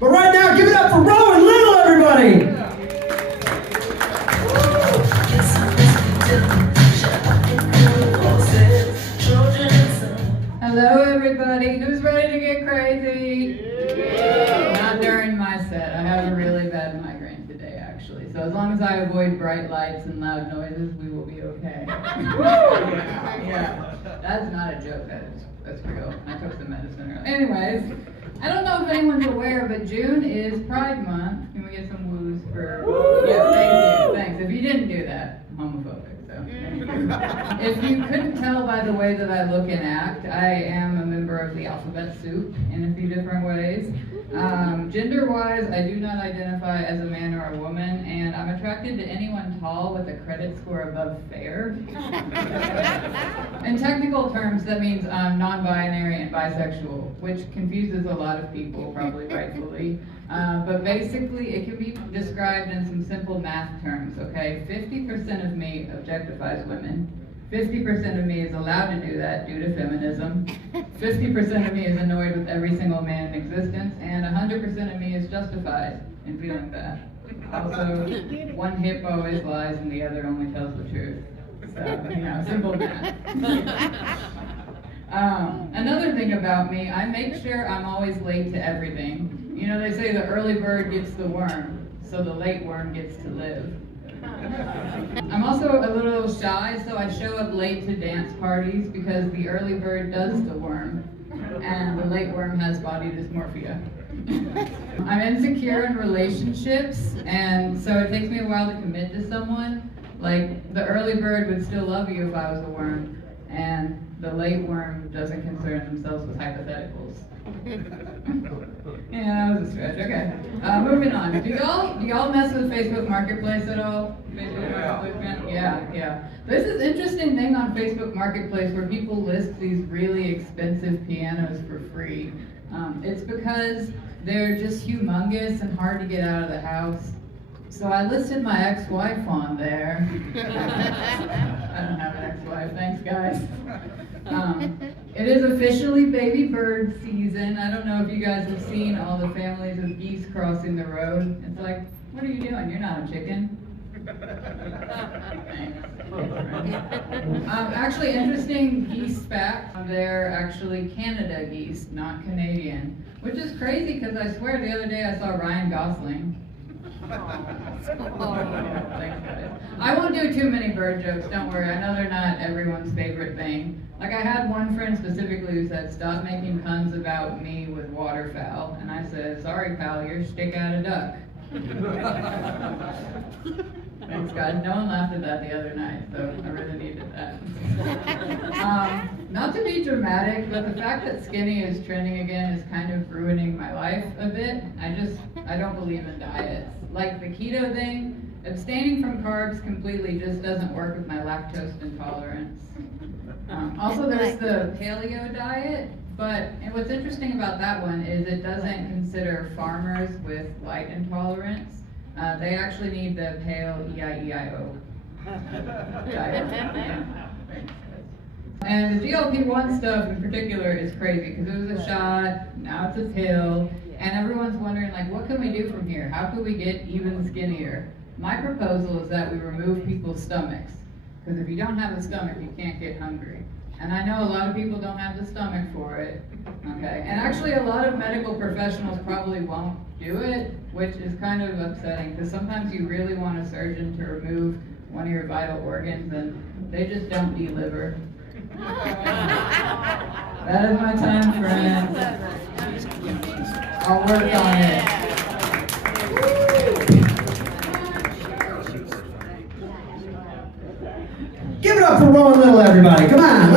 But right now, give it up for Rowan Little, everybody! Hello, everybody. Who's ready to get crazy? Yeah. Not during my set. I have a really bad migraine today, actually. So as long as I avoid bright lights and loud noises, we will be okay. Yeah. That's not a joke. That's real. I took some medicine earlier. Anyways, I don't know if anyone's aware, but June is Pride Month. Can we get some woos for? Yeah, thank you. Thanks. If you didn't do that, I'm homophobic. If you couldn't tell by the way that I look and act, I am a member of the alphabet soup in a few different ways. Gender-wise, I do not identify as a man or a woman, and I'm attracted to anyone tall with a credit score above fair. In technical terms, that means I'm non-binary and bisexual, which confuses a lot of people, probably rightfully. But basically, it can be described in some simple math terms, okay? 50% of me objectifies women. 50% of me is allowed to do that due to feminism. 50% of me is annoyed with every single man in existence. And 100% of me is justified in feeling that. Also, one hip always lies and the other only tells the truth. So, simple math. Another thing about me, I make sure I'm always late to everything. You know, they say the early bird gets the worm, so the late worm gets to live. I'm also a little shy, so I show up late to dance parties because the early bird does the worm, and the late worm has body dysmorphia. I'm insecure in relationships, and so it takes me a while to commit to someone. Like, the early bird would still love you if I was a worm, and the late worm doesn't concern themselves with hypotheticals. Yeah, that was a stretch. Okay. Moving on. Do y'all mess with Facebook Marketplace at all? Yeah. There's this interesting thing on Facebook Marketplace where people list these really expensive pianos for free. It's because they're just humongous and hard to get out of the house. So I listed my ex-wife on there. I don't have an ex-wife. Thanks, guys. It is officially baby bird season. I don't know if you guys have seen all the families of geese crossing the road. It's like, what are you doing? You're not a chicken. Actually, interesting geese fact. They're actually Canada geese, not Canadian. Which is crazy because I swear the other day I saw Ryan Gosling. Thanks, guys. I won't do too many bird jokes, don't worry. I know they're not everyone's favorite thing. Like, I had one friend specifically who said, stop making puns about me with waterfowl. And I said, sorry, pal, you're stick out a duck. Thanks, God. No one laughed at that the other night, so I really needed that. Not to be dramatic, but the fact that skinny is trending again is kind of ruining my life a bit. I don't believe in diets. Like the keto thing, abstaining from carbs completely just doesn't work with my lactose intolerance. Also, there's the paleo diet, but what's interesting about that one is it doesn't consider farmers with light intolerance. They actually need the pale EIEIO diet. Yeah. And the GLP-1 stuff in particular is crazy because it was a shot, now it's a pill, and everyone's wondering, like, what can we do from here? How can we get even skinnier? My proposal is that we remove people's stomachs, because if you don't have a stomach, you can't get hungry. And I know a lot of people don't have the stomach for it, okay? And actually a lot of medical professionals probably won't do it, which is kind of upsetting, because sometimes you really want a surgeon to remove one of your vital organs, and they just don't deliver. That is my time, friends. I'll work on it. Give it up for Rowan Little, everybody. Come on.